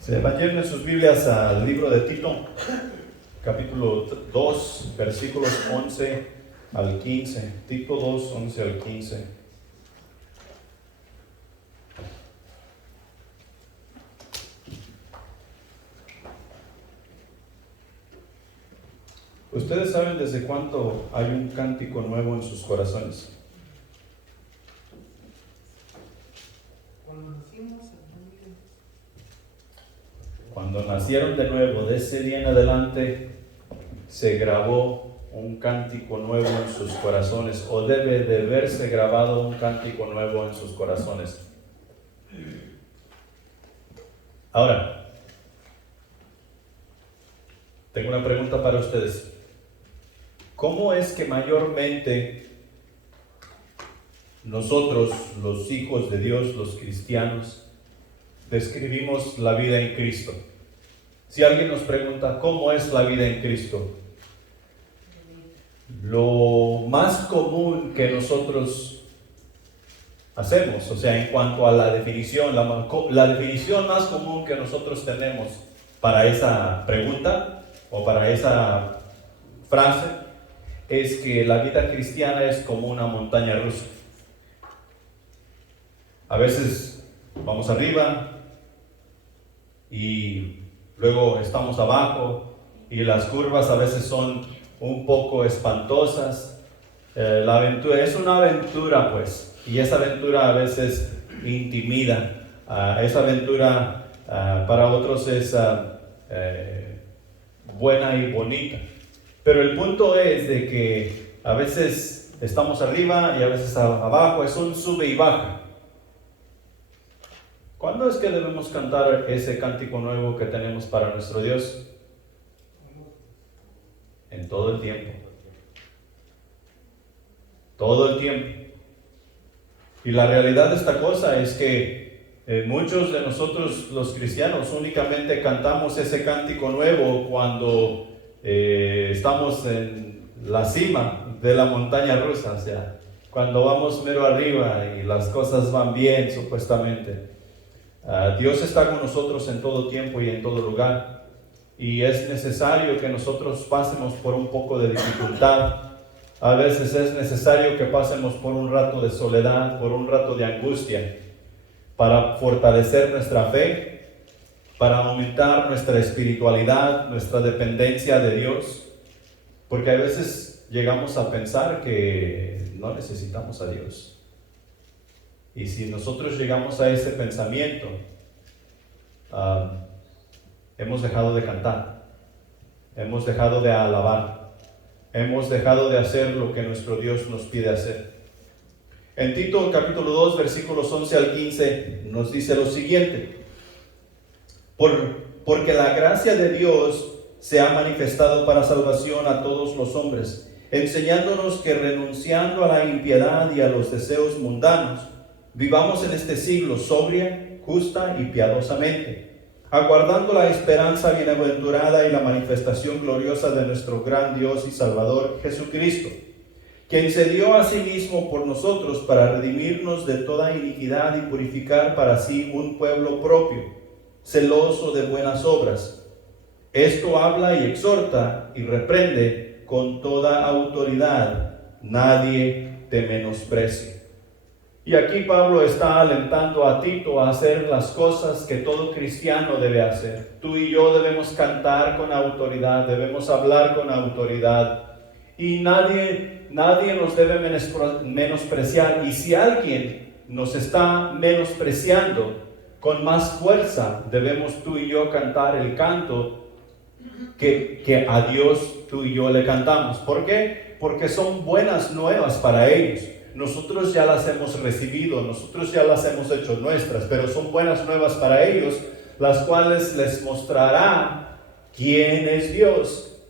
Se vayan en sus Biblias al libro de Tito, capítulo 2, versículos 11 al 15. Tito 2, 11 al 15. ¿Ustedes saben desde cuándo hay un cántico nuevo en sus corazones? Cuando nacieron de nuevo, de ese día en adelante, se grabó un cántico nuevo en sus corazones, o debe de verse grabado un cántico nuevo en sus corazones. Ahora, tengo una pregunta para ustedes. ¿Cómo es que mayormente nosotros, los hijos de Dios, los cristianos, describimos la vida en Cristo? Si alguien nos pregunta, ¿cómo es la vida en Cristo? Lo más común que nosotros hacemos, o sea, en cuanto a la definición, la definición más común que nosotros tenemos para esa pregunta o para esa frase es que la vida cristiana es como una montaña rusa. A veces vamos arriba y luego estamos abajo, y las curvas a veces son un poco espantosas. La aventura es una aventura, pues, y esa aventura a veces intimida. Esa aventura para otros es buena y bonita. Pero el punto es de que a veces estamos arriba y a veces abajo, es un sube y baja. ¿Cuándo es que debemos cantar ese cántico nuevo que tenemos para nuestro Dios? En todo el tiempo. Todo el tiempo. Y la realidad de esta cosa es que muchos de nosotros los cristianos únicamente cantamos ese cántico nuevo cuando estamos en la cima de la montaña rusa, o sea, cuando vamos mero arriba y las cosas van bien, supuestamente. Dios está con nosotros en todo tiempo y en todo lugar, y es necesario que nosotros pasemos por un poco de dificultad. A veces es necesario que pasemos por un rato de soledad, por un rato de angustia, para fortalecer nuestra fe, para aumentar nuestra espiritualidad, nuestra dependencia de Dios, porque a veces llegamos a pensar que no necesitamos a Dios. Y si nosotros llegamos a ese pensamiento, hemos dejado de cantar, hemos dejado de alabar, hemos dejado de hacer lo que nuestro Dios nos pide hacer. En Tito capítulo 2, versículos 11 al 15, nos dice lo siguiente: porque la gracia de Dios se ha manifestado para salvación a todos los hombres, enseñándonos que renunciando a la impiedad y a los deseos mundanos, vivamos en este siglo sobria, justa y piadosamente, aguardando la esperanza bienaventurada y la manifestación gloriosa de nuestro gran Dios y Salvador Jesucristo, quien se dio a sí mismo por nosotros para redimirnos de toda iniquidad y purificar para sí un pueblo propio, celoso de buenas obras. Esto habla y exhorta y reprende con toda autoridad. Nadie te menosprecie. Y aquí Pablo está alentando a Tito a hacer las cosas que todo cristiano debe hacer. Tú y yo debemos cantar con autoridad, debemos hablar con autoridad, y nadie nos debe menospreciar. Y si alguien nos está menospreciando, con más fuerza debemos tú y yo cantar el canto que a Dios tú y yo le cantamos. ¿Por qué? Porque son buenas nuevas para ellos. Nosotros ya las hemos recibido, nosotros ya las hemos hecho nuestras, pero son buenas nuevas para ellos, las cuales les mostrará quién es Dios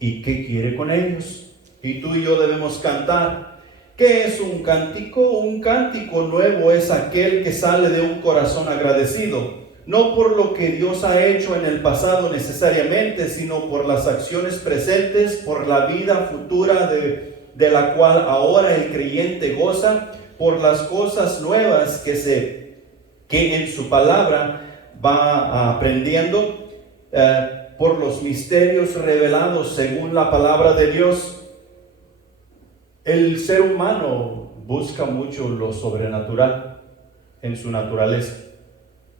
y qué quiere con ellos. Y tú y yo debemos cantar. ¿Qué es un cántico? Un cántico nuevo es aquel que sale de un corazón agradecido, no por lo que Dios ha hecho en el pasado necesariamente, sino por las acciones presentes, por la vida futura de la cual ahora el creyente goza, por las cosas nuevas que en su palabra va aprendiendo por los misterios revelados según la palabra de Dios. El ser humano busca mucho lo sobrenatural en su naturaleza.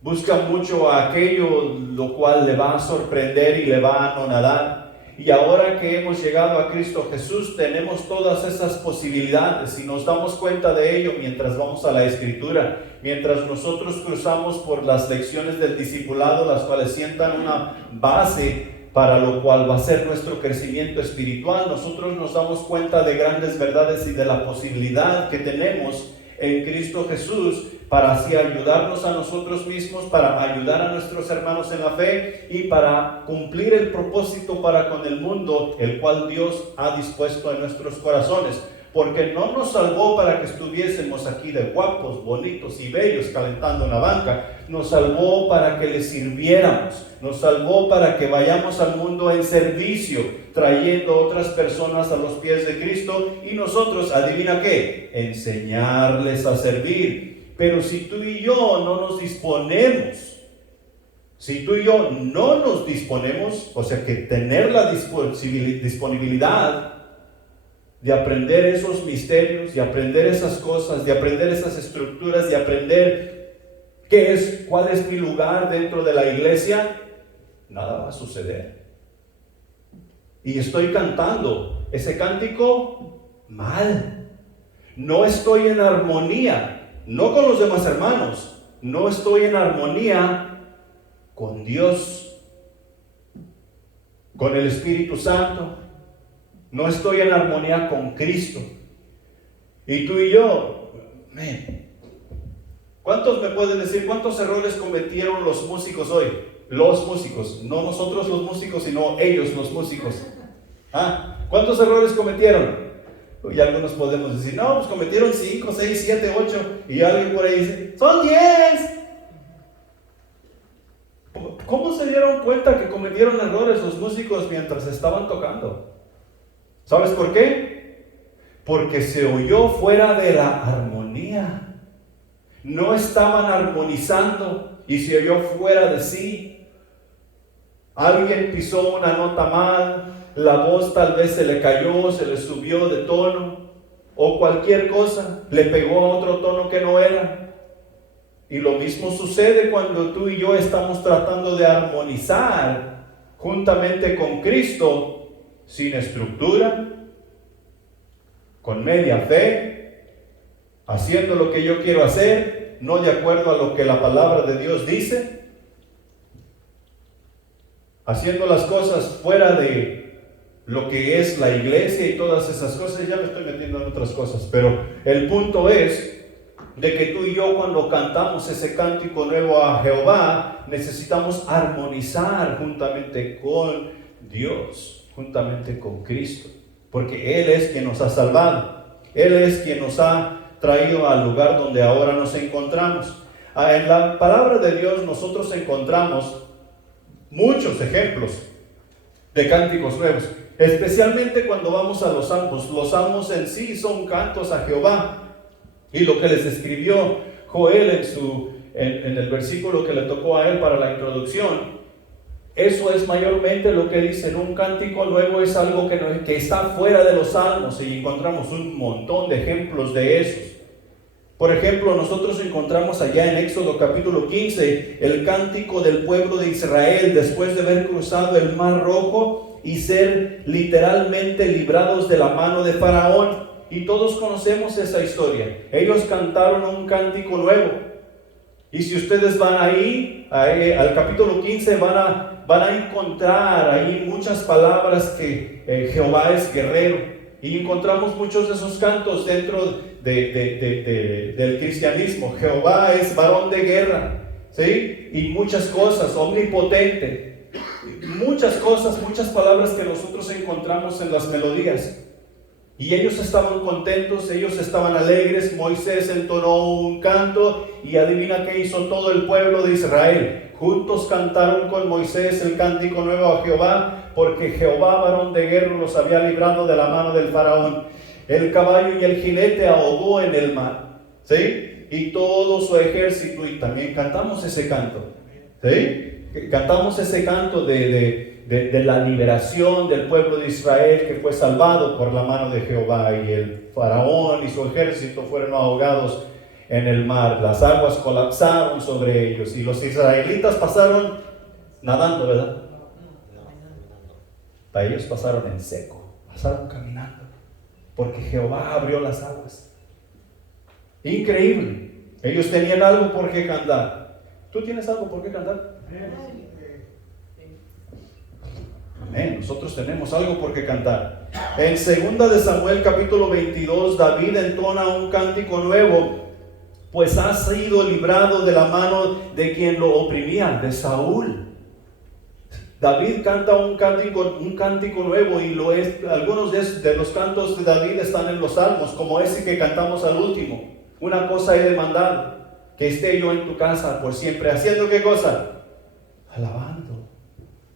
Busca mucho aquello lo cual le va a sorprender y le va a anonadar. Y ahora que hemos llegado a Cristo Jesús, tenemos todas esas posibilidades y nos damos cuenta de ello mientras vamos a la Escritura, mientras nosotros cruzamos por las lecciones del discipulado, las cuales sientan una base para lo cual va a ser nuestro crecimiento espiritual. Nosotros nos damos cuenta de grandes verdades y de la posibilidad que tenemos en Cristo Jesús para así ayudarnos a nosotros mismos, para ayudar a nuestros hermanos en la fe y para cumplir el propósito para con el mundo, el cual Dios ha dispuesto en nuestros corazones. Porque no nos salvó para que estuviésemos aquí de guapos, bonitos y bellos calentando una banca. Nos salvó para que le sirviéramos. Nos salvó para que vayamos al mundo en servicio, trayendo otras personas a los pies de Cristo. Y nosotros, adivina qué, enseñarles a servir. Pero si tú y yo no nos disponemos, o sea que tener la disponibilidad de aprender esos misterios, de aprender esas cosas, de aprender esas estructuras, de aprender cuál es mi lugar dentro de la iglesia, nada va a suceder. Y estoy cantando ese cántico mal. No estoy en armonía, no con los demás hermanos, no estoy en armonía con Dios, con el Espíritu Santo. No estoy en armonía con Cristo. Y tú y yo, ¿cuántos me pueden decir cuántos errores cometieron los músicos hoy? Los músicos, no nosotros los músicos, sino ellos los músicos. ¿Cuántos errores cometieron? Y algunos podemos decir, no, pues cometieron 5, 6, 7, 8. Y alguien por ahí dice, son 10. ¿Cómo se dieron cuenta que cometieron errores los músicos mientras estaban tocando? ¿Sabes por qué? Porque se oyó fuera de la armonía. No estaban armonizando y se oyó fuera de sí. Alguien pisó una nota mal, la voz tal vez se le cayó, se le subió de tono, o cualquier cosa, le pegó a otro tono que no era. Y lo mismo sucede cuando tú y yo estamos tratando de armonizar juntamente con Cristo, sin estructura, con media fe, haciendo lo que yo quiero hacer, no de acuerdo a lo que la palabra de Dios dice, haciendo las cosas fuera de lo que es la iglesia y todas esas cosas. Ya me estoy metiendo en otras cosas, pero el punto es de que tú y yo, cuando cantamos ese cántico nuevo a Jehová, necesitamos armonizar juntamente con Dios, juntamente con Cristo, porque Él es quien nos ha salvado, Él es quien nos ha traído al lugar donde ahora nos encontramos. En la palabra de Dios nosotros encontramos muchos ejemplos de cánticos nuevos, especialmente cuando vamos a los salmos. Los salmos en sí son cantos a Jehová, y lo que les escribió Joel en el versículo que le tocó a él para la introducción, eso es mayormente lo que dicen. Un cántico nuevo es algo que está fuera de los salmos, y encontramos un montón de ejemplos de esos. Por ejemplo, nosotros encontramos allá en Éxodo capítulo 15 el cántico del pueblo de Israel después de haber cruzado el Mar Rojo y ser literalmente librados de la mano de Faraón. Y todos conocemos esa historia. Ellos cantaron un cántico nuevo. Y si ustedes van ahí al capítulo 15, van a encontrar ahí muchas palabras que Jehová es guerrero. Y encontramos muchos de esos cantos dentro del cristianismo. Jehová es varón de guerra, ¿sí? Y muchas cosas, omnipotente. Muchas cosas, muchas palabras que nosotros encontramos en las melodías. Y ellos estaban contentos, ellos estaban alegres. Moisés entonó un canto, y adivina qué hizo todo el pueblo de Israel. Juntos cantaron con Moisés el cántico nuevo a Jehová, porque Jehová, varón de guerra, los había librado de la mano del faraón. El caballo y el jinete ahogó en el mar, ¿sí? Y todo su ejército, y también cantamos ese canto, ¿Sí? Cantamos ese canto de la liberación del pueblo de Israel que fue salvado por la mano de Jehová, y el faraón y su ejército fueron ahogados en el mar. Las aguas colapsaron sobre ellos y los israelitas pasaron nadando, ¿verdad? Para ellos pasaron en seco, pasaron caminando, porque Jehová abrió las aguas. Increíble. Ellos tenían algo por qué cantar. ¿Tú tienes algo por qué cantar? Amén. Nosotros tenemos algo por qué cantar. En 2 de Samuel capítulo 22, David entona un cántico nuevo, pues ha sido librado de la mano de quien lo oprimía, de Saúl. David canta un cántico nuevo, y lo es. Algunos de los cantos de David están en los salmos, como ese que cantamos al último. Una cosa he demandado, que esté yo en tu casa por siempre. ¿Haciendo qué cosa? Alabando,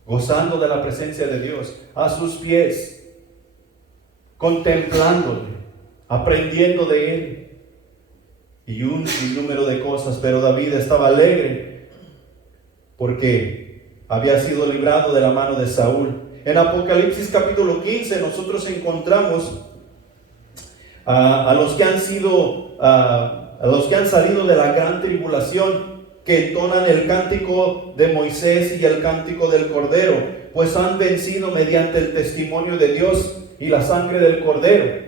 gozando de la presencia de Dios, a sus pies, contemplándole, aprendiendo de él, y un sinnúmero de cosas. Pero David estaba alegre porque había sido librado de la mano de Saúl. En Apocalipsis capítulo 15 nosotros encontramos a los que han salido de la gran tribulación, que entonan el cántico de Moisés y el cántico del Cordero, pues han vencido mediante el testimonio de Dios y la sangre del Cordero.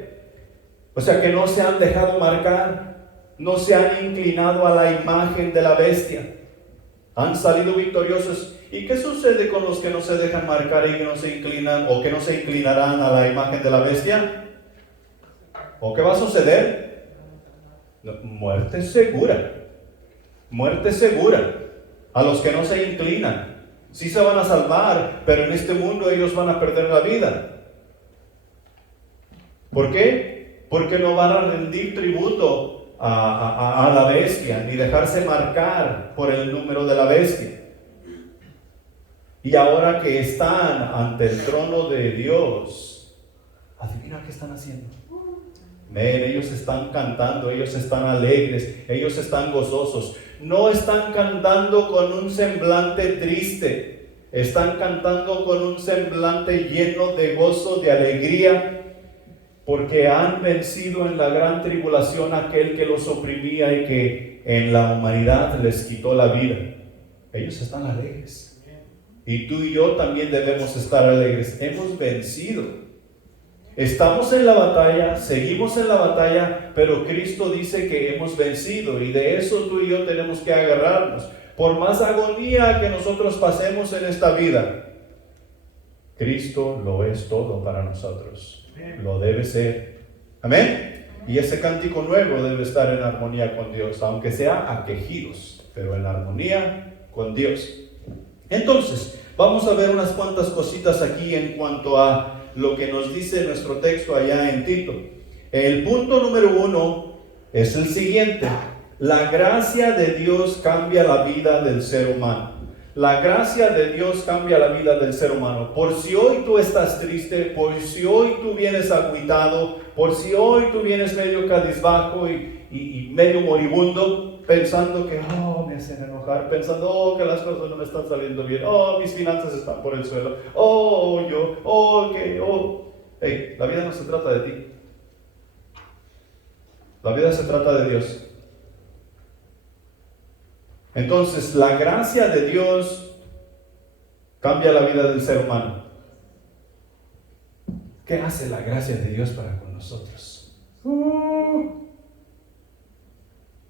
O sea que no se han dejado marcar, no se han inclinado a la imagen de la bestia, han salido victoriosos. ¿Y qué sucede con los que no se dejan marcar y que no se inclinan, o que no se inclinarán a la imagen de la bestia? ¿O qué va a suceder? Muerte segura. Muerte segura. A los que no se inclinan, sí se van a salvar, pero en este mundo ellos van a perder la vida. ¿Por qué? Porque no van a rendir tributo a la bestia, ni dejarse marcar por el número de la bestia. Y ahora que están ante el trono de Dios, adivina qué están haciendo. Ellos están cantando, ellos están alegres, ellos están gozosos. No están cantando con un semblante triste, están cantando con un semblante lleno de gozo, de alegría, porque han vencido en la gran tribulación aquel que los oprimía y que en la humanidad les quitó la vida. Ellos están alegres, y tú y yo también debemos estar alegres. Hemos vencido. Estamos en la batalla, seguimos en la batalla, pero Cristo dice que hemos vencido, y de eso tú y yo tenemos que agarrarnos. Por más agonía que nosotros pasemos en esta vida, Cristo lo es todo para nosotros. Lo debe ser. Amén. Y ese cántico nuevo debe estar en armonía con Dios, aunque sea a quejidos, pero en armonía con Dios. Entonces, vamos a ver unas cuantas cositas aquí en cuanto a lo que nos dice nuestro texto allá en Tito. El punto número 1 es el siguiente: la gracia de Dios cambia la vida del ser humano. La gracia de Dios cambia la vida del ser humano. Por si hoy tú estás triste, por si hoy tú vienes agüitado, por si hoy tú vienes medio cabizbajo y medio moribundo, pensando que me hacen enojar, pensando que las cosas no me están saliendo bien, mis finanzas están por el suelo, Hey, la vida no se trata de ti. La vida se trata de Dios. Entonces, la gracia de Dios cambia la vida del ser humano. ¿Qué hace la gracia de Dios para con nosotros?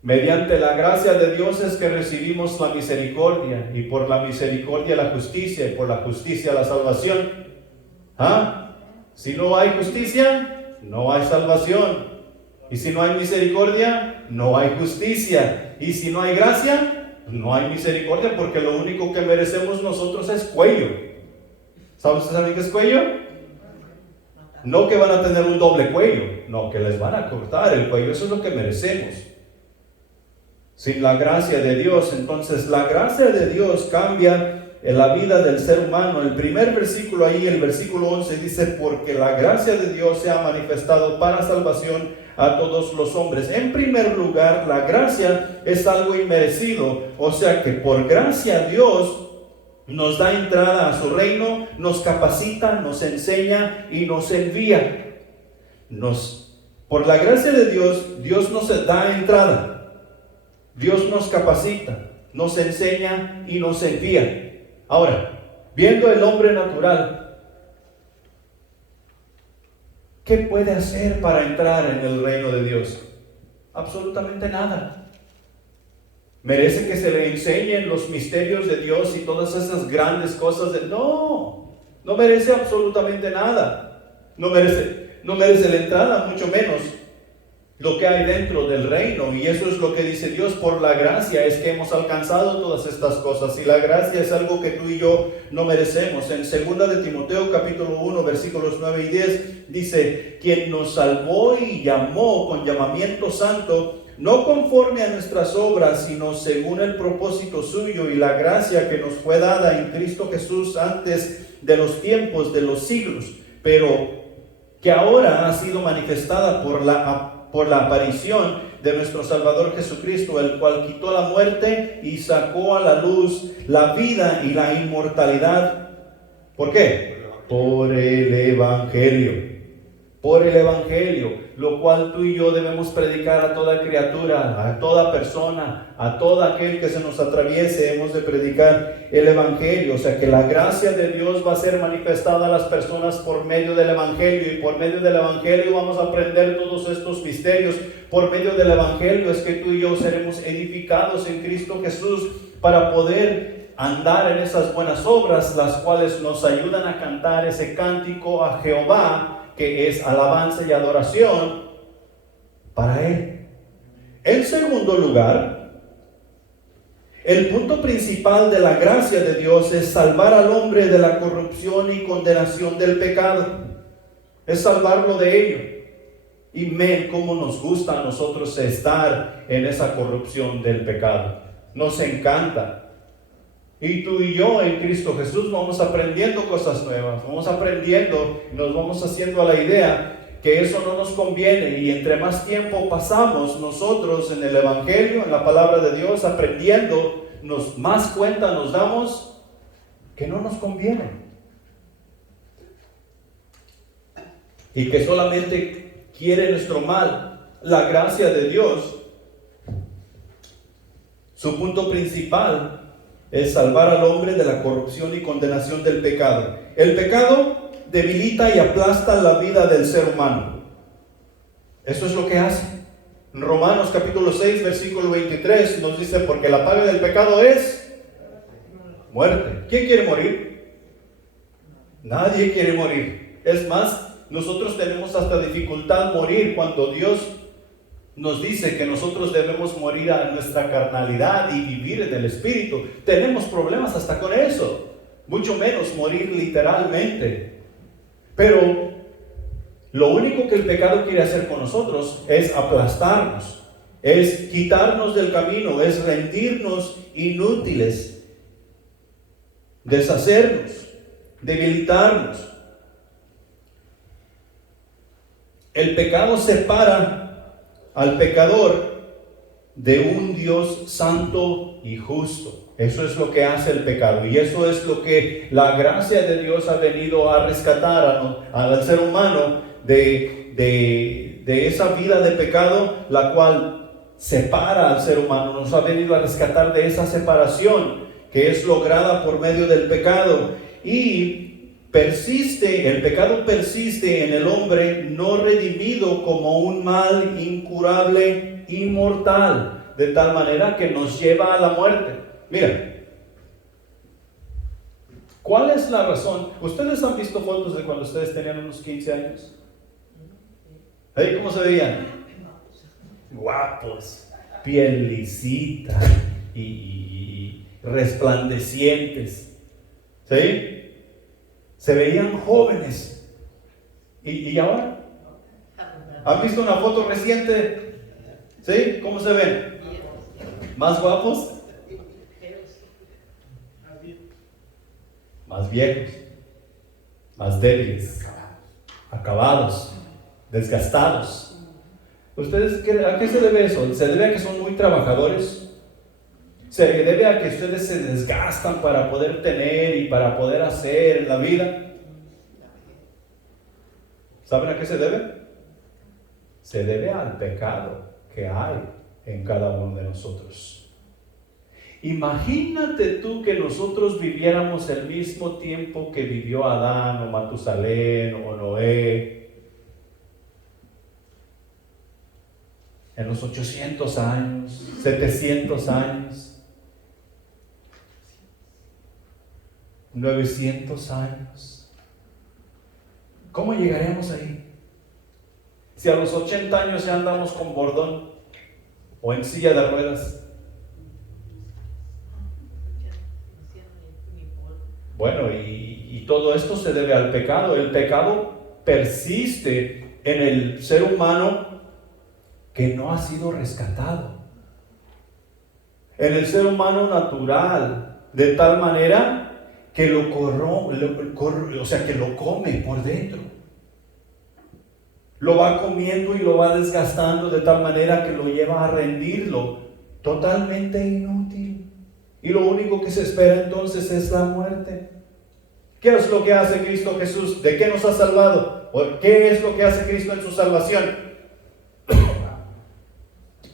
Mediante la gracia de Dios es que recibimos la misericordia, y por la misericordia la justicia, y por la justicia la salvación. Si no hay justicia, no hay salvación. Y si no hay misericordia, no hay justicia. Y si no hay gracia, no hay misericordia, porque lo único que merecemos nosotros es cuello. ¿Saben qué es cuello? No que van a tener un doble cuello, no, que les van a cortar el cuello. Eso es lo que merecemos. Sin la gracia de Dios, entonces la gracia de Dios cambia en la vida del ser humano. El primer versículo ahí, el versículo 11, dice: porque la gracia de Dios se ha manifestado para salvación a todos los hombres. En primer lugar, la gracia es algo inmerecido, o sea que por gracia Dios nos da entrada a su reino, nos capacita, nos enseña y nos envía. Por la gracia de Dios, Dios nos da entrada, Dios nos capacita, nos enseña y nos envía. Ahora, viendo el hombre natural, ¿qué puede hacer para entrar en el reino de Dios? Absolutamente nada. ¿Merece que se le enseñen los misterios de Dios y todas esas grandes cosas? No merece absolutamente nada. No merece la entrada, mucho menos lo que hay dentro del reino. Y eso es lo que dice Dios: por la gracia es que hemos alcanzado todas estas cosas. Y la gracia es algo que tú y yo no merecemos. En 2 de Timoteo capítulo 1 versículos 9 y 10 dice: quien nos salvó y llamó con llamamiento santo, no conforme a nuestras obras, sino según el propósito suyo y la gracia que nos fue dada en Cristo Jesús antes de los tiempos de los siglos, pero que ahora ha sido manifestada por la aparición de nuestro Salvador Jesucristo, el cual quitó la muerte y sacó a la luz la vida y la inmortalidad. ¿Por qué? Por el Evangelio. Por el Evangelio, lo cual tú y yo debemos predicar a toda criatura, a toda persona, a todo aquel que se nos atraviese. Hemos de predicar el Evangelio. O sea que la gracia de Dios va a ser manifestada a las personas por medio del Evangelio, y por medio del Evangelio vamos a aprender todos estos misterios. Por medio del Evangelio es que tú y yo seremos edificados en Cristo Jesús para poder andar en esas buenas obras, las cuales nos ayudan a cantar ese cántico a Jehová, que es alabanza y adoración para Él. En segundo lugar, el punto principal de la gracia de Dios es salvar al hombre de la corrupción y condenación del pecado. Es salvarlo de ello. Y cómo nos gusta a nosotros estar en esa corrupción del pecado. Nos encanta. Y tú y yo en Cristo Jesús vamos aprendiendo cosas nuevas, vamos aprendiendo, nos vamos haciendo a la idea que eso no nos conviene, y entre más tiempo pasamos nosotros en el Evangelio, en la palabra de Dios, aprendiendo, más cuenta nos damos que no nos conviene. Y que solamente quiere nuestro mal. La gracia de Dios, su punto principal es salvar al hombre de la corrupción y condenación del pecado. El pecado debilita y aplasta la vida del ser humano. Eso es lo que hace. En Romanos capítulo 6 versículo 23 nos dice: porque la paga del pecado es muerte. ¿Quién quiere morir? Nadie quiere morir. Es más, nosotros tenemos hasta dificultad morir cuando Dios nos dice que nosotros debemos morir a nuestra carnalidad y vivir en el Espíritu. Tenemos problemas hasta con eso, mucho menos morir literalmente. Pero lo único que el pecado quiere hacer con nosotros es aplastarnos, es quitarnos del camino, es rendirnos inútiles, deshacernos, debilitarnos. El pecado separa al pecador de un Dios santo y justo. Eso es lo que hace el pecado, y eso es lo que la gracia de Dios ha venido a rescatar al ser humano de esa vida de pecado, la cual separa al ser humano. Nos ha venido a rescatar de esa separación que es lograda por medio del pecado. Y el pecado persiste en el hombre no redimido como un mal incurable y mortal, de tal manera que nos lleva a la muerte. Mira, ¿cuál es la razón? ¿Ustedes han visto fotos de cuando ustedes tenían unos 15 años? ¿Ahí cómo se veían? Guapos, piel lisita y resplandecientes, ¿sí? Se veían jóvenes. ¿Y ahora? ¿Han visto una foto reciente? ¿Sí? ¿Cómo se ven? ¿Más guapos? Más viejos. Más débiles. Acabados. Desgastados. ¿A qué se debe eso? ¿Se debe a que son muy trabajadores? ¿Se debe a que ustedes se desgastan para poder tener y para poder hacer en la vida? ¿Saben a qué se debe? Se debe al pecado que hay en cada uno de nosotros. Imagínate tú que nosotros viviéramos el mismo tiempo que vivió Adán o Matusalén o Noé, en los 800 años, 700 años, 900 años. ¿Cómo llegaremos ahí? Si a los 80 años ya andamos con bordón o en silla de ruedas. Bueno, y todo esto se debe al pecado. El pecado persiste en el ser humano que no ha sido rescatado. En el ser humano natural, de tal manera que lo que lo come por dentro. Lo va comiendo y lo va desgastando de tal manera que lo lleva a rendirlo totalmente inútil. Y lo único que se espera entonces es la muerte. ¿Qué es lo que hace Cristo Jesús? ¿De qué nos ha salvado? ¿Qué es lo que hace Cristo en su salvación?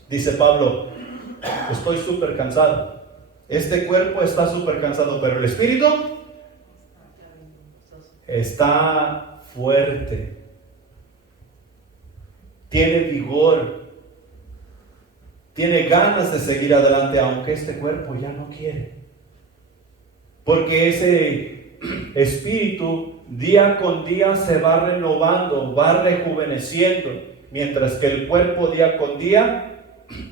Dice Pablo, estoy súper cansado. Este cuerpo está súper cansado, pero el espíritu está fuerte. Tiene vigor. Tiene ganas de seguir adelante, aunque este cuerpo ya no quiere. Porque ese espíritu día con día se va renovando, va rejuveneciendo, mientras que el cuerpo día con día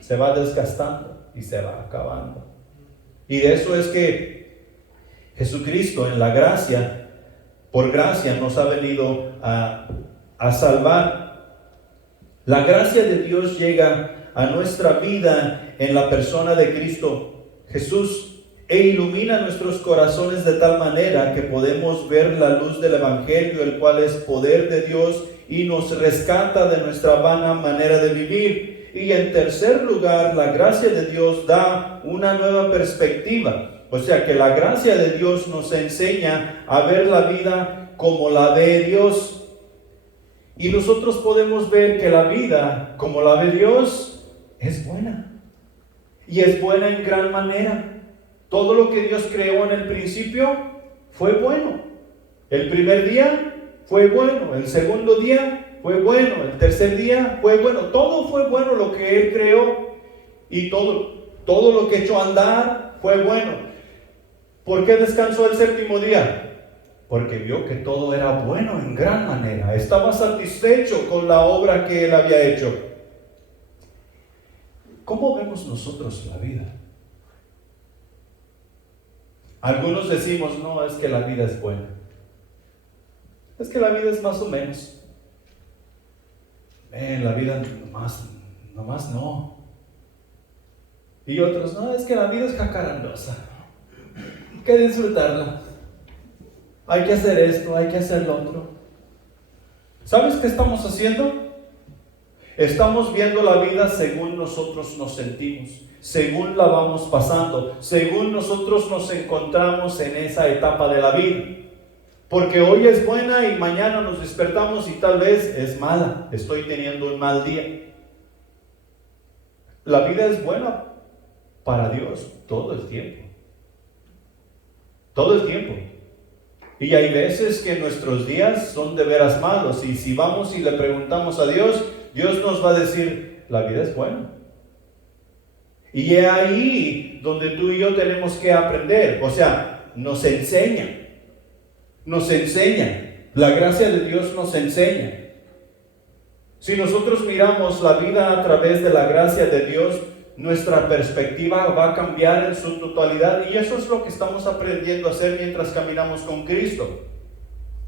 se va desgastando y se va acabando. Y de eso es que Jesucristo en la gracia, por gracia nos ha venido a salvar. La gracia de Dios llega a nuestra vida en la persona de Cristo Jesús e ilumina nuestros corazones de tal manera que podemos ver la luz del Evangelio, el cual es poder de Dios y nos rescata de nuestra vana manera de vivir. Y en tercer lugar, la gracia de Dios da una nueva perspectiva. O sea que la gracia de Dios nos enseña a ver la vida como la ve Dios. Y nosotros podemos ver que la vida como la ve Dios es buena. Y es buena en gran manera. Todo lo que Dios creó en el principio fue bueno. El primer día fue bueno. El segundo día fue bueno, el tercer día fue bueno, todo fue bueno lo que Él creó y todo lo que echó a andar fue bueno. ¿Por qué descansó el séptimo día? Porque vio que todo era bueno en gran manera, estaba satisfecho con la obra que Él había hecho. ¿Cómo vemos nosotros la vida? Algunos decimos, no, es que la vida es buena. Es que la vida es más o menos. La vida nomás no. Y otros, no, es que la vida es jacarandosa. Hay que disfrutarla. Hay que hacer esto, hay que hacer lo otro. ¿Sabes qué estamos haciendo? Estamos viendo la vida según nosotros nos sentimos, según la vamos pasando, según nosotros nos encontramos en esa etapa de la vida. Porque hoy es buena y mañana nos despertamos y tal vez es mala. Estoy teniendo un mal día. La vida es buena para Dios todo el tiempo. Todo el tiempo. Y hay veces que nuestros días son de veras malos. Y si vamos y le preguntamos a Dios, Dios nos va a decir, la vida es buena. Y es ahí donde tú y yo tenemos que aprender. O sea, nos enseña. La gracia de Dios nos enseña. Si nosotros miramos la vida a través de la gracia de Dios, nuestra perspectiva va a cambiar en su totalidad. Y eso es lo que estamos aprendiendo a hacer mientras caminamos con Cristo.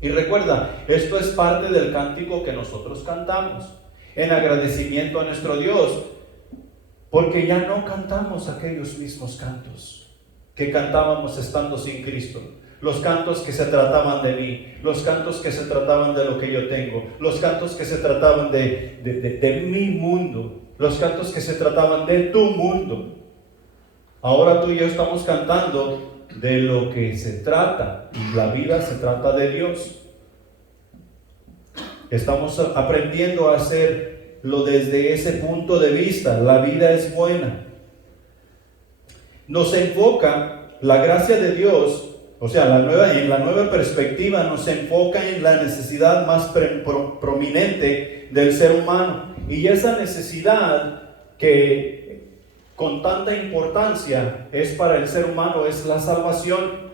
Y recuerda, esto es parte del cántico que nosotros cantamos en agradecimiento a nuestro Dios, porque ya no cantamos aquellos mismos cantos que cantábamos estando sin Cristo. los cantos que se trataban de mí, los cantos que se trataban de lo que yo tengo, los cantos que se trataban de mi mundo, los cantos que se trataban de tu mundo. Ahora tú y yo estamos cantando de lo que se trata, y la vida se trata de Dios. Estamos aprendiendo a hacerlo desde ese punto de vista. La vida es buena. Nos enfoca la gracia de Dios, o sea, en la nueva perspectiva nos enfoca en la necesidad más prominente del ser humano. Y esa necesidad que con tanta importancia es para el ser humano es la salvación.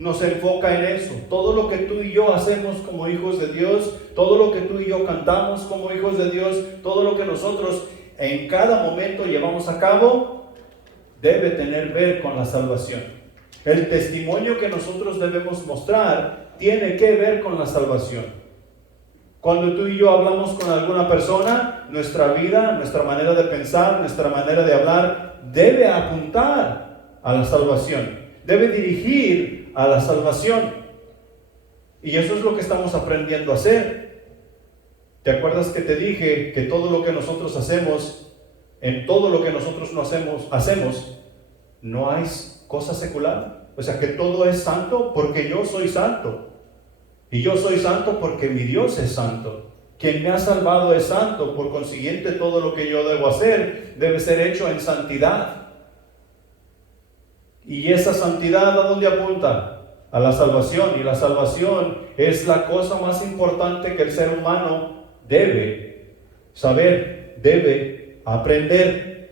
Nos enfoca en eso. Todo lo que tú y yo hacemos como hijos de Dios, todo lo que tú y yo cantamos como hijos de Dios, todo lo que nosotros en cada momento llevamos a cabo, debe tener ver con la salvación. El testimonio que nosotros debemos mostrar tiene que ver con la salvación. Cuando tú y yo hablamos con alguna persona, nuestra vida, nuestra manera de pensar, nuestra manera de hablar debe apuntar a la salvación, debe dirigir a la salvación. Y eso es lo que estamos aprendiendo a hacer. ¿Te acuerdas que te dije que todo lo que nosotros hacemos, en todo lo que nosotros no hacemos, no hay cosa secular? O sea, que todo es santo porque yo soy santo. Y yo soy santo porque mi Dios es santo. Quien me ha salvado es santo. Por consiguiente, todo lo que yo debo hacer debe ser hecho en santidad. Y esa santidad, ¿a dónde apunta? A la salvación. Y la salvación es la cosa más importante que el ser humano debe saber, debe aprender.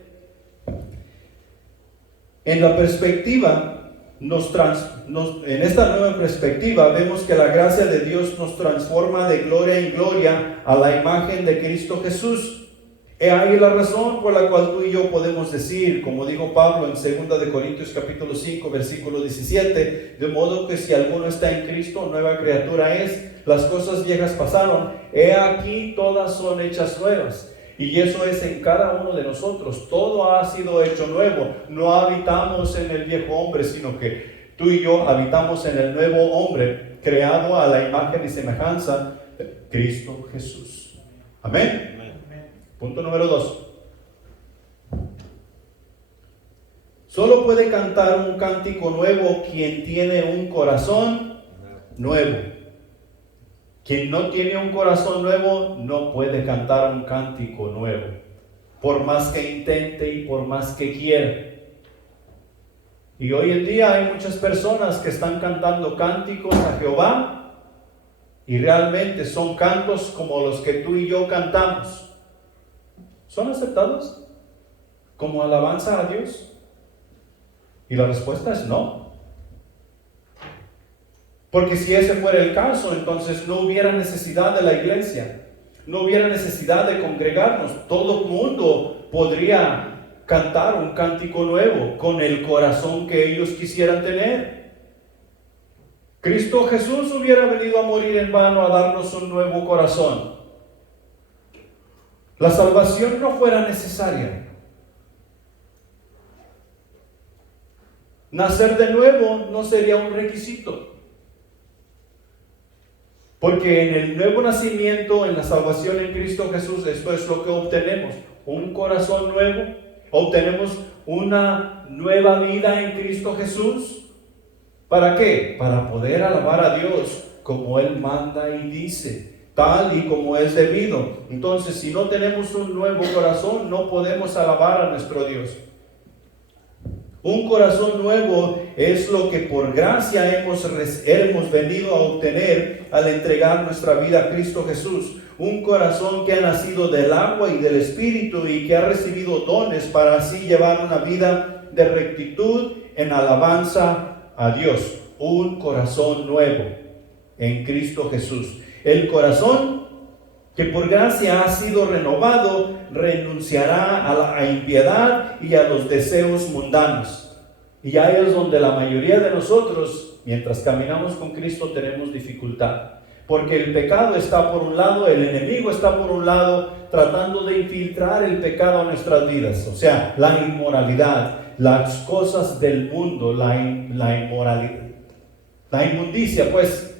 En la perspectiva, en esta nueva perspectiva, vemos que la gracia de Dios nos transforma de gloria en gloria a la imagen de Cristo Jesús. He ahí la razón por la cual tú y yo podemos decir, como dijo Pablo en 2 de Corintios capítulo 5, versículo 17, de modo que si alguno está en Cristo, nueva criatura es, las cosas viejas pasaron, he aquí todas son hechas nuevas. Y eso es en cada uno de nosotros. Todo ha sido hecho nuevo. No habitamos en el viejo hombre, sino que tú y yo habitamos en el nuevo hombre, creado a la imagen y semejanza de Cristo Jesús. Amén. Punto número 2. Solo puede cantar un cántico nuevo quien tiene un corazón nuevo. Quien no tiene un corazón nuevo no puede cantar un cántico nuevo, por más que intente y por más que quiera. Y hoy en día hay muchas personas que están cantando cánticos a Jehová y realmente son cantos como los que tú y yo cantamos. ¿Son aceptados como alabanza a Dios? Y la respuesta es no. Porque si ese fuera el caso, entonces no hubiera necesidad de la iglesia, no hubiera necesidad de congregarnos. Todo el mundo podría cantar un cántico nuevo con el corazón que ellos quisieran tener. Cristo Jesús hubiera venido a morir en vano a darnos un nuevo corazón. La salvación no fuera necesaria. Nacer de nuevo no sería un requisito. Porque en el nuevo nacimiento, en la salvación en Cristo Jesús, esto es lo que obtenemos. Un corazón nuevo, obtenemos una nueva vida en Cristo Jesús. ¿Para qué? Para poder alabar a Dios como Él manda y dice, tal y como es debido. Entonces, si no tenemos un nuevo corazón, no podemos alabar a nuestro Dios. Un corazón nuevo es lo que por gracia hemos venido a obtener al entregar nuestra vida a Cristo Jesús. Un corazón que ha nacido del agua y del Espíritu y que ha recibido dones para así llevar una vida de rectitud en alabanza a Dios. Un corazón nuevo en Cristo Jesús. El corazón que por gracia ha sido renovado, renunciará a la impiedad y a los deseos mundanos. Y ahí es donde la mayoría de nosotros, mientras caminamos con Cristo, tenemos dificultad. Porque el pecado está por un lado, el enemigo está por un lado, tratando de infiltrar el pecado a nuestras vidas. O sea, la inmoralidad, las cosas del mundo, la inmoralidad. la inmundicia, pues,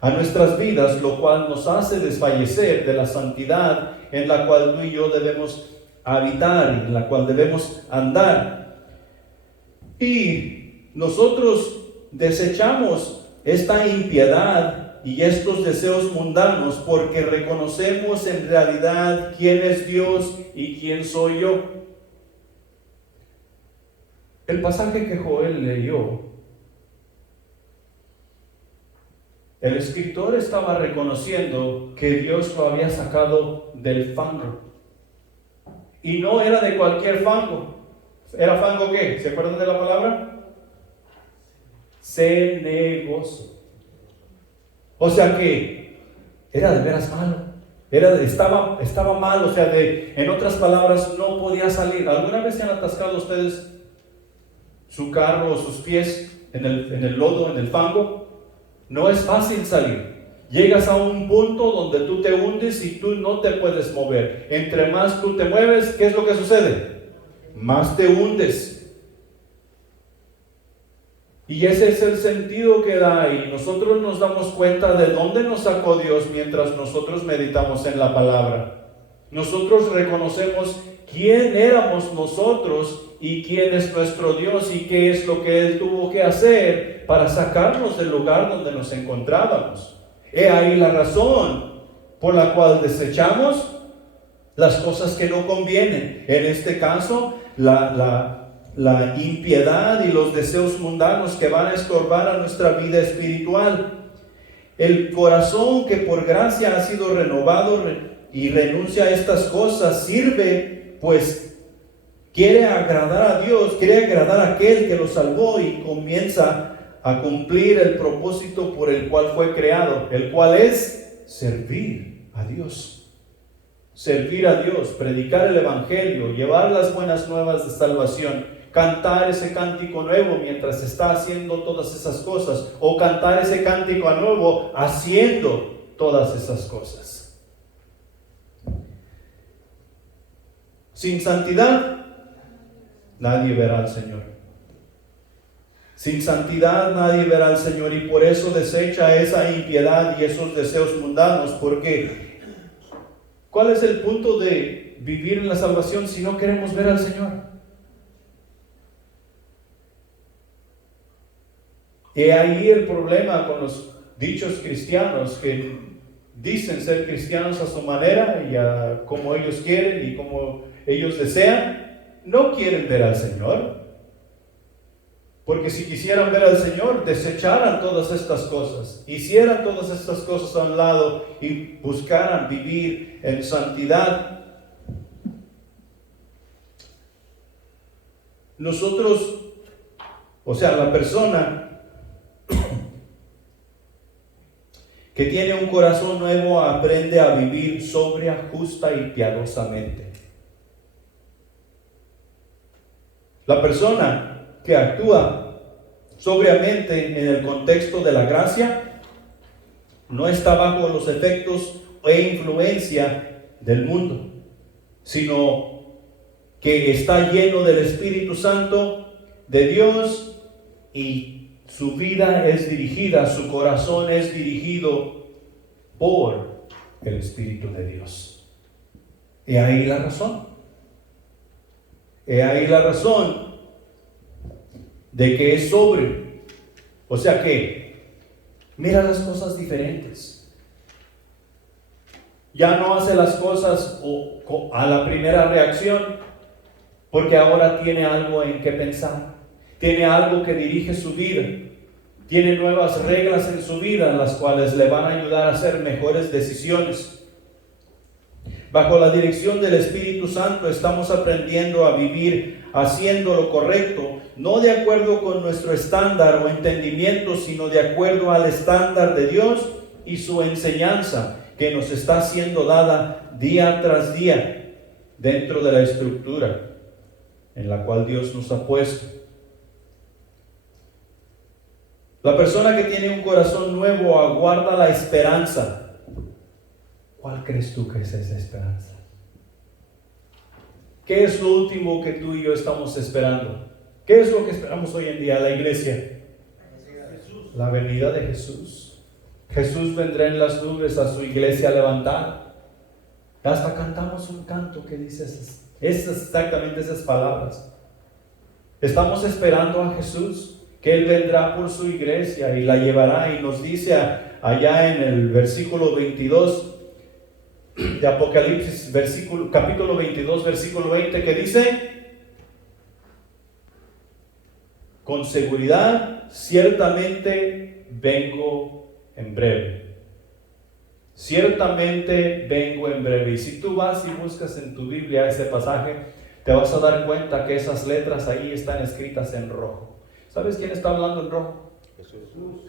a nuestras vidas, lo cual nos hace desfallecer de la santidad en la cual tú y yo debemos habitar, en la cual debemos andar. Y nosotros desechamos esta impiedad y estos deseos mundanos porque reconocemos en realidad quién es Dios y quién soy yo. El pasaje que Joel leyó, el escritor estaba reconociendo que Dios lo había sacado del fango. Y no era de cualquier fango. ¿Era fango qué? ¿Se acuerdan de la palabra? Cenegoso. O sea que era de veras malo. Estaba mal, o sea, en otras palabras, no podía salir. ¿Alguna vez se han atascado ustedes su carro o sus pies en el lodo, en el fango? No es fácil salir. Llegas a un punto donde tú te hundes y tú no te puedes mover. Entre más tú te mueves, ¿qué es lo que sucede? Más te hundes. Y ese es el sentido que da, y nosotros nos damos cuenta de dónde nos sacó Dios mientras nosotros meditamos en la palabra. Nosotros reconocemos quién éramos nosotros y quién es nuestro Dios y qué es lo que Él tuvo que hacer para sacarnos del lugar donde nos encontrábamos. He ahí la razón por la cual desechamos las cosas que no convienen. En este caso, la impiedad y los deseos mundanos que van a estorbar a nuestra vida espiritual. El corazón que por gracia ha sido renovado y renuncia a estas cosas sirve, pues quiere agradar a Dios, quiere agradar a aquel que lo salvó y comienza a cumplir el propósito por el cual fue creado, el cual es servir a Dios. Servir a Dios, predicar el evangelio, llevar las buenas nuevas de salvación, cantar ese cántico nuevo mientras está haciendo todas esas cosas, o cantar ese cántico nuevo haciendo todas esas cosas. Sin santidad, nadie verá al Señor. Sin santidad nadie verá al Señor, y por eso desecha esa impiedad y esos deseos mundanos, porque ¿cuál es el punto de vivir en la salvación si no queremos ver al Señor? Y ahí el problema con los dichos cristianos que dicen ser cristianos a su manera y a como ellos quieren y como ellos desean, no quieren ver al Señor. Porque si quisieran ver al Señor, desecharan todas estas cosas, hicieran todas estas cosas a un lado y buscaran vivir en santidad. Nosotros, o sea, la persona que tiene un corazón nuevo aprende a vivir sobria, justa y piadosamente. La persona que actúa sobriamente en el contexto de la gracia no está bajo los efectos e influencia del mundo, sino que está lleno del Espíritu Santo de Dios y su vida es dirigida, su corazón es dirigido por el Espíritu de Dios. He ahí la razón. He ahí la razón de que es sobrio. O sea que mira las cosas diferentes. Ya no hace las cosas a la primera reacción, porque ahora tiene algo en que pensar, tiene algo que dirige su vida, tiene nuevas reglas en su vida, las cuales le van a ayudar a hacer mejores decisiones. Bajo la dirección del Espíritu Santo estamos aprendiendo a vivir haciendo lo correcto, no de acuerdo con nuestro estándar o entendimiento, sino de acuerdo al estándar de Dios y su enseñanza que nos está siendo dada día tras día dentro de la estructura en la cual Dios nos ha puesto. La persona que tiene un corazón nuevo aguarda la esperanza. ¿Cuál crees tú que es esa esperanza? ¿Qué es lo último que tú y yo estamos esperando? ¿Qué es lo que esperamos hoy en día, la iglesia? la venida de Jesús. Jesús vendrá en las nubes a su iglesia a levantar. Hasta cantamos un canto que dice exactamente esas palabras. Estamos esperando a Jesús, que Él vendrá por su iglesia y la llevará, y nos dice allá en el versículo 22 de Apocalipsis, capítulo 22, versículo 20, que dice: con seguridad, ciertamente vengo en breve. Ciertamente vengo en breve. Y si tú vas y buscas en tu Biblia ese pasaje, te vas a dar cuenta que esas letras ahí están escritas en rojo. ¿Sabes quién está hablando en rojo?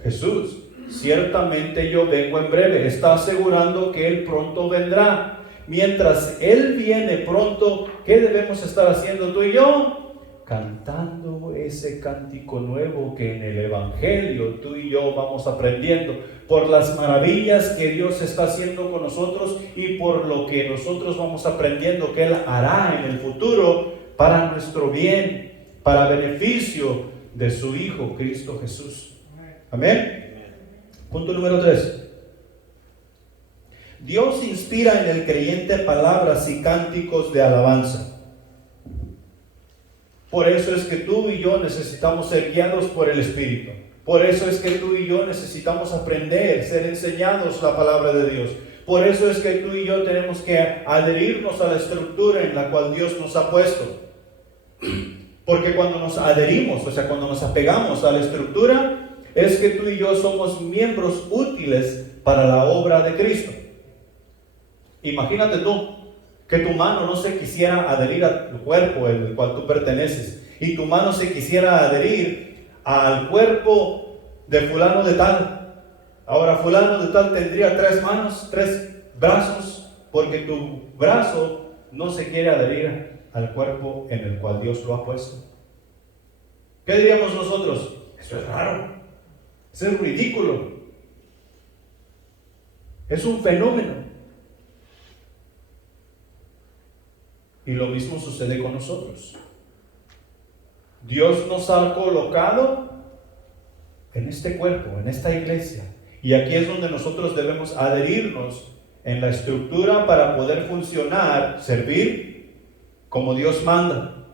Jesús. Ciertamente yo vengo en breve. Está asegurando que Él pronto vendrá. Mientras Él viene pronto, ¿qué debemos estar haciendo tú y yo? Cantando ese cántico nuevo que en el Evangelio tú y yo vamos aprendiendo, por las maravillas que Dios está haciendo con nosotros y por lo que nosotros vamos aprendiendo que Él hará en el futuro para nuestro bien, para beneficio de su Hijo Cristo Jesús. Amén. Punto número 3. Dios inspira en el creyente palabras y cánticos de alabanza. Por eso es que tú y yo necesitamos ser guiados por el Espíritu. Por eso es que tú y yo necesitamos aprender, ser enseñados la palabra de Dios. Por eso es que tú y yo tenemos que adherirnos a la estructura en la cual Dios nos ha puesto. Porque cuando nos adherimos, o sea, cuando nos apegamos a la estructura, es que tú y yo somos miembros útiles para la obra de Cristo. Imagínate tú, que tu mano no se quisiera adherir al cuerpo en el cual tú perteneces, y tu mano se quisiera adherir al cuerpo de fulano de tal. Ahora fulano de tal tendría 3 manos, 3 brazos, porque tu brazo no se quiere adherir al cuerpo en el cual Dios lo ha puesto. ¿Qué diríamos nosotros? Eso es raro, eso es ridículo, es un fenómeno. Y lo mismo sucede con nosotros. Dios nos ha colocado en este cuerpo, en esta iglesia. Y aquí es donde nosotros debemos adherirnos en la estructura para poder funcionar, servir como Dios manda.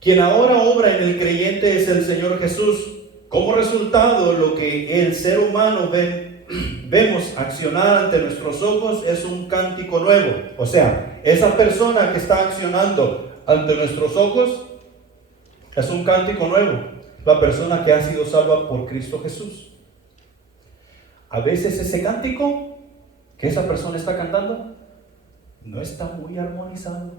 Quien ahora obra en el creyente es el Señor Jesús. Como resultado, lo que el ser humano vemos accionar ante nuestros ojos es un cántico nuevo. O sea, esa persona que está accionando ante nuestros ojos es un cántico nuevo. La persona que ha sido salva por Cristo Jesús. A veces ese cántico que esa persona está cantando no está muy armonizado.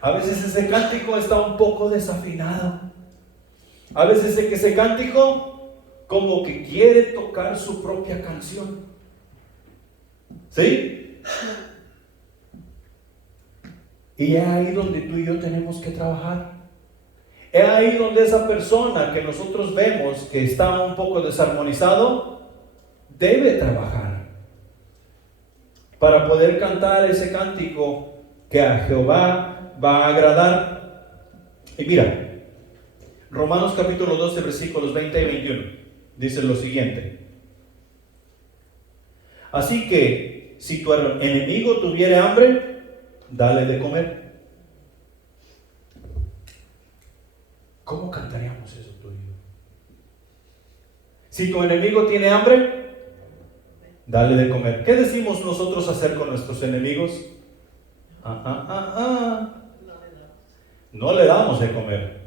A veces ese cántico está un poco desafinado. A veces ese cántico como que quiere tocar su propia canción. ¿Sí? Y es ahí donde tú y yo tenemos que trabajar. Es ahí donde esa persona que nosotros vemos que está un poco desarmonizado, debe trabajar para poder cantar ese cántico que a Jehová va a agradar. Y mira, Romanos capítulo 12, versículos 20 y 21. Dice lo siguiente: así que si tu enemigo tuviere hambre, dale de comer. ¿Cómo cantaríamos eso tú y yo? Si tu enemigo tiene hambre, dale de comer. ¿Qué decimos nosotros hacer con nuestros enemigos? No le damos de comer.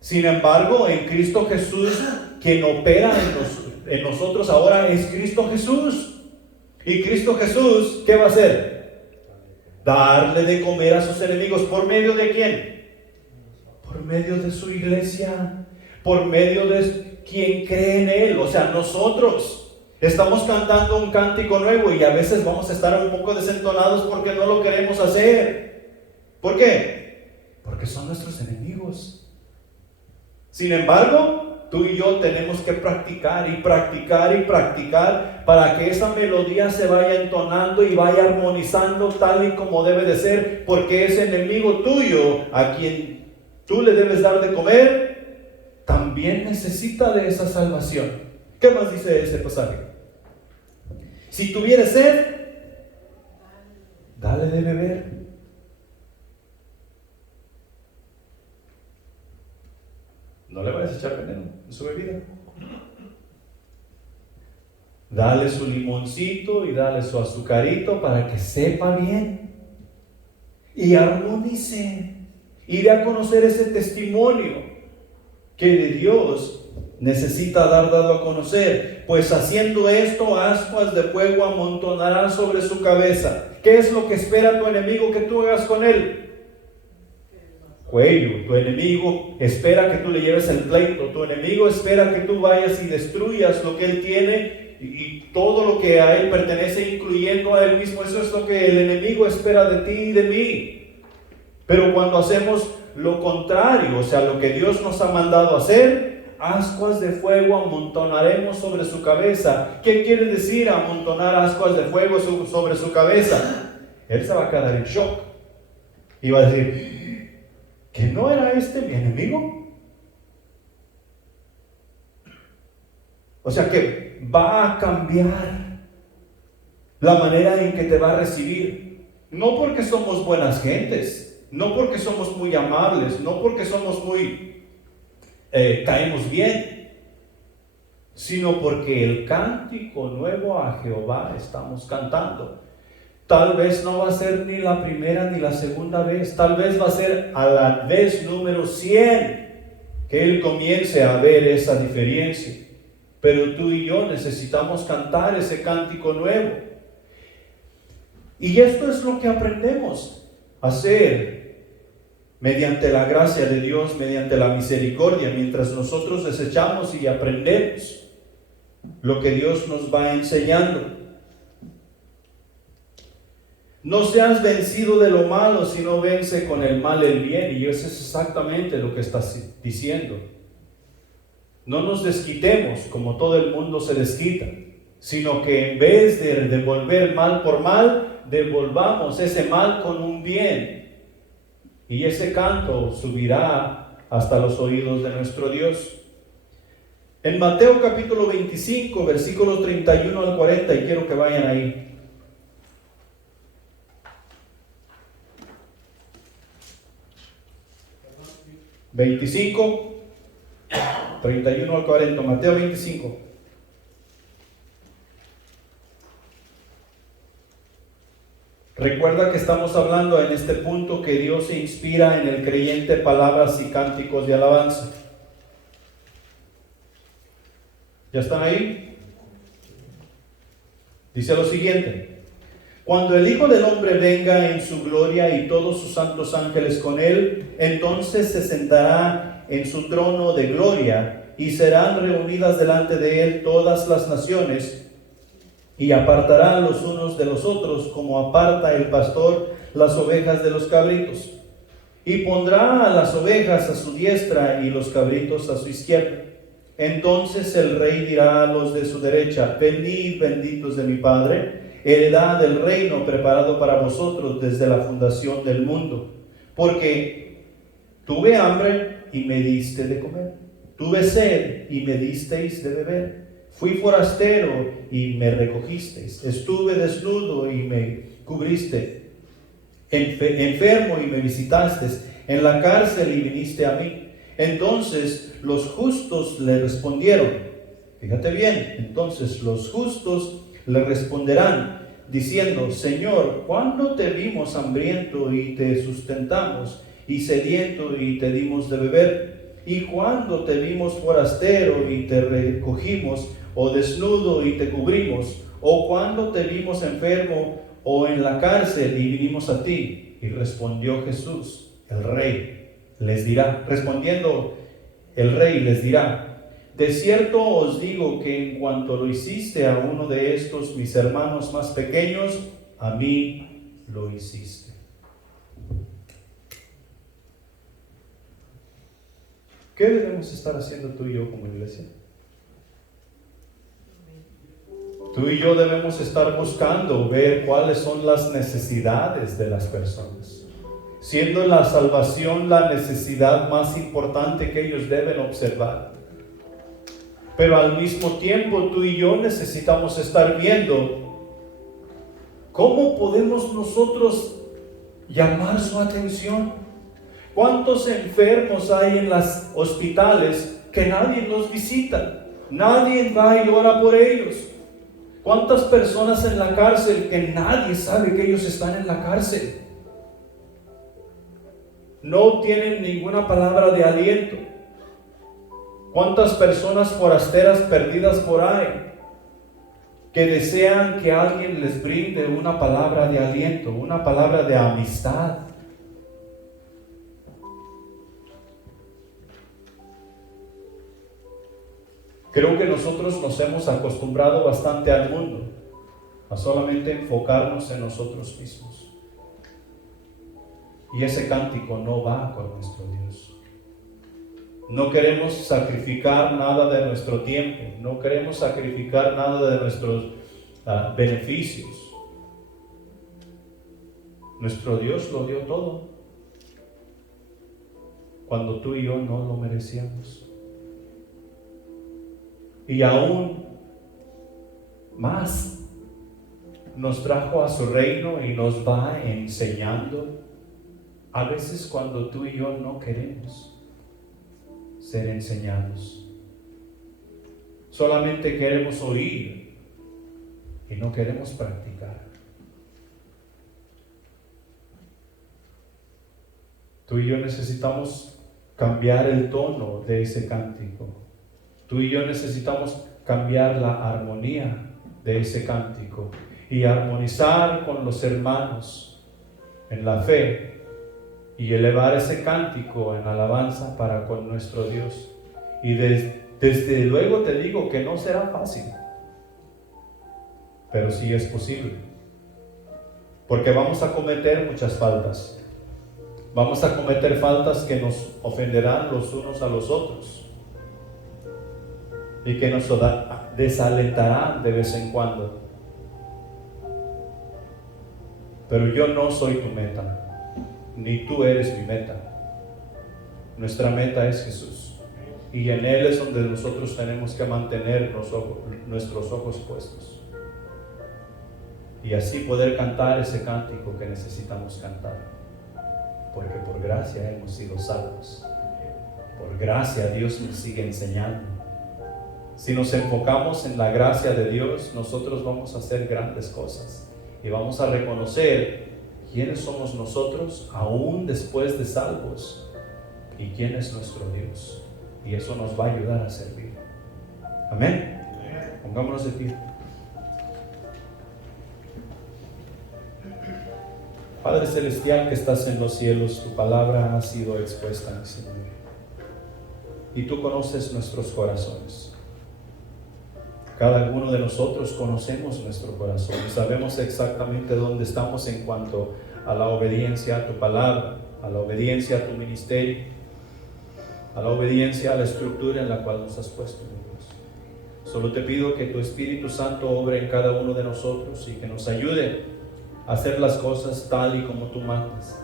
Sin embargo, en Cristo Jesús, quien opera en nosotros ahora es Cristo Jesús. Y Cristo Jesús, ¿qué va a hacer? Darle de comer a sus enemigos. ¿Por medio de quién? Por medio de su iglesia. Por medio de quien cree en Él. O sea, nosotros estamos cantando un cántico nuevo y a veces vamos a estar un poco desentonados porque no lo queremos hacer. ¿Por qué? Porque son nuestros enemigos. Sin embargo, tú y yo tenemos que practicar y practicar y practicar para que esa melodía se vaya entonando y vaya armonizando tal y como debe de ser, porque ese enemigo tuyo a quien tú le debes dar de comer también también necesita de esa salvación. ¿Qué más dice este pasaje? Si tuviere sed, dale de beber. No le vayas a echar veneno en su bebida. Dale su limoncito y dale su azucarito para que sepa bien y armonice y dé a conocer ese testimonio que de Dios necesita dar dado a conocer. Pues haciendo esto, ascuas de fuego amontonarán sobre su cabeza. ¿Qué es lo que espera tu enemigo que tú hagas con él? Cuello. Tu enemigo espera que tú le lleves el pleito. Tu enemigo espera que tú vayas y destruyas lo que él tiene y todo lo que a él pertenece, incluyendo a él mismo. Eso es lo que el enemigo espera de ti y de mí. Pero cuando hacemos lo contrario, o sea, lo que Dios nos ha mandado hacer, ascuas de fuego amontonaremos sobre su cabeza. ¿Qué quiere decir amontonar ascuas de fuego sobre su cabeza? Él se va a quedar en shock y va a decir, ¿que no era este mi enemigo? O sea que va a cambiar la manera en que te va a recibir. No porque somos buenas gentes, no porque somos muy amables, no porque somos muy caemos bien, sino porque el cántico nuevo a Jehová estamos cantando. Tal vez no va a ser ni la primera ni la segunda vez, tal vez va a ser a la vez número 100 que Él comience a ver esa diferencia. Pero tú y yo necesitamos cantar ese cántico nuevo. Y esto es lo que aprendemos a hacer mediante la gracia de Dios, mediante la misericordia, mientras nosotros desechamos y aprendemos lo que Dios nos va enseñando. No seas vencido de lo malo, sino vence con el mal el bien. Y eso es exactamente lo que está diciendo. No nos desquitemos como todo el mundo se desquita, sino que en vez de devolver mal por mal, devolvamos ese mal con un bien. Y ese canto subirá hasta los oídos de nuestro Dios. En Mateo capítulo 25, versículos 31 al 40, y quiero que vayan ahí. 25, 31 al 40, Mateo 25. Recuerda que estamos hablando en este punto que Dios se inspira en el creyente palabras y cánticos de alabanza. ¿Ya están ahí? Dice lo siguiente: cuando el Hijo del Hombre venga en su gloria y todos sus santos ángeles con él, entonces se sentará en su trono de gloria y serán reunidas delante de él todas las naciones, y apartará los unos de los otros como aparta el pastor las ovejas de los cabritos. Y pondrá a las ovejas a su diestra y los cabritos a su izquierda. Entonces el rey dirá a los de su derecha: venid, benditos de mi Padre, heredad del reino preparado para vosotros desde la fundación del mundo. Porque tuve hambre y me diste de comer, tuve sed y me disteis de beber. Fui forastero y me recogisteis. Estuve desnudo y me cubriste. Enfermo y me visitasteis. En la cárcel y viniste a mí. Entonces los justos le respondieron. Fíjate bien. Entonces los justos le responderán, diciendo: Señor, ¿cuándo te vimos hambriento y te sustentamos, y sediento y te dimos de beber? ¿Y cuándo te vimos forastero y te recogimos, o desnudo y te cubrimos? ¿O cuándo te vimos enfermo o en la cárcel y vinimos a ti? Y respondió Jesús, el Rey, les dirá, respondiendo el Rey les dirá: de cierto os digo que en cuanto lo hiciste a uno de estos mis hermanos más pequeños, a mí lo hiciste. ¿Qué debemos estar haciendo tú y yo como iglesia? Tú y yo debemos estar buscando ver cuáles son las necesidades de las personas, siendo la salvación la necesidad más importante que ellos deben observar. Pero al mismo tiempo tú y yo necesitamos estar viendo cómo podemos nosotros llamar su atención. ¿Cuántos enfermos hay en los hospitales que nadie los visita? Nadie va y ora por ellos. ¿Cuántas personas en la cárcel que nadie sabe que ellos están en la cárcel? No tienen ninguna palabra de aliento. ¿Cuántas personas forasteras perdidas por ahí que desean que alguien les brinde una palabra de aliento, una palabra de amistad? Creo que nosotros nos hemos acostumbrado bastante al mundo a solamente enfocarnos en nosotros mismos. Y ese cántico no va con nuestro Dios. No queremos sacrificar nada de nuestro tiempo, no queremos sacrificar nada de nuestros beneficios. Nuestro Dios lo dio todo cuando tú y yo no lo merecíamos. Y aún más nos trajo a su reino y nos va enseñando, a veces cuando tú y yo no queremos ser enseñados. Solamente queremos oír y no queremos practicar. Tú y yo necesitamos cambiar el tono de ese cántico. Tú y yo necesitamos cambiar la armonía de ese cántico y armonizar con los hermanos en la fe y elevar ese cántico en alabanza para con nuestro Dios. Y desde luego te digo que no será fácil, pero sí es posible, porque vamos a cometer muchas faltas. Vamos a cometer faltas que nos ofenderán los unos a los otros y que nos desalentarán de vez en cuando. Pero yo no soy tu meta, ni tú eres mi meta. Nuestra meta es Jesús, y en Él es donde nosotros tenemos que mantener nuestros ojos puestos, y así poder cantar ese cántico que necesitamos cantar. Porque por gracia hemos sido salvos. Por gracia Dios nos sigue enseñando. Si nos enfocamos en la gracia de Dios, nosotros vamos a hacer grandes cosas y vamos a reconocer quiénes somos nosotros aún después de salvos y quién es nuestro Dios. Y eso nos va a ayudar a servir. Amén. Pongámonos de pie. Padre Celestial que estás en los cielos, tu palabra ha sido expuesta, mi Señor. Y tú conoces nuestros corazones. Cada uno de nosotros conocemos nuestro corazón y sabemos exactamente dónde estamos en cuanto a la obediencia a tu palabra, a la obediencia a tu ministerio, a la obediencia a la estructura en la cual nos has puesto, mi Dios. Solo te pido que tu Espíritu Santo obre en cada uno de nosotros y que nos ayude hacer las cosas tal y como tú mandas.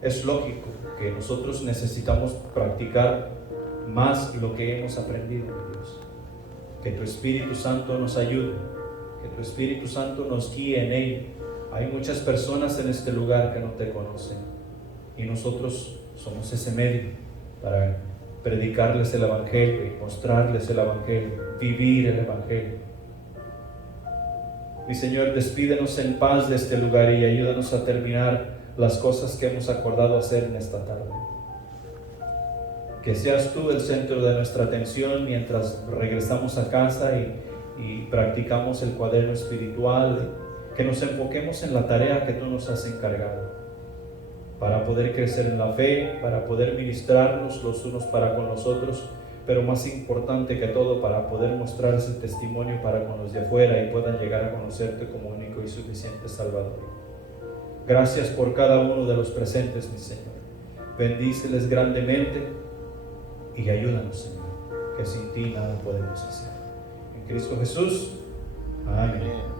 Es lógico que nosotros necesitamos practicar más lo que hemos aprendido, mi Dios. Que tu Espíritu Santo nos ayude, que tu Espíritu Santo nos guíe en ello. Hay muchas personas en este lugar que no te conocen y nosotros somos ese medio para predicarles el Evangelio y mostrarles el Evangelio, vivir el Evangelio. Mi Señor, despídenos en paz de este lugar y ayúdanos a terminar las cosas que hemos acordado hacer en esta tarde. Que seas tú el centro de nuestra atención mientras regresamos a casa y practicamos el cuaderno espiritual. Que nos enfoquemos en la tarea que tú nos has encargado para poder crecer en la fe, para poder ministrarnos los unos para con los otros, pero más importante que todo, para poder mostrar ese testimonio para con los de afuera y puedan llegar a conocerte como único y suficiente Salvador. Gracias por cada uno de los presentes, mi Señor. Bendíceles grandemente y ayúdanos, Señor, que sin ti nada podemos hacer. En Cristo Jesús. Amén.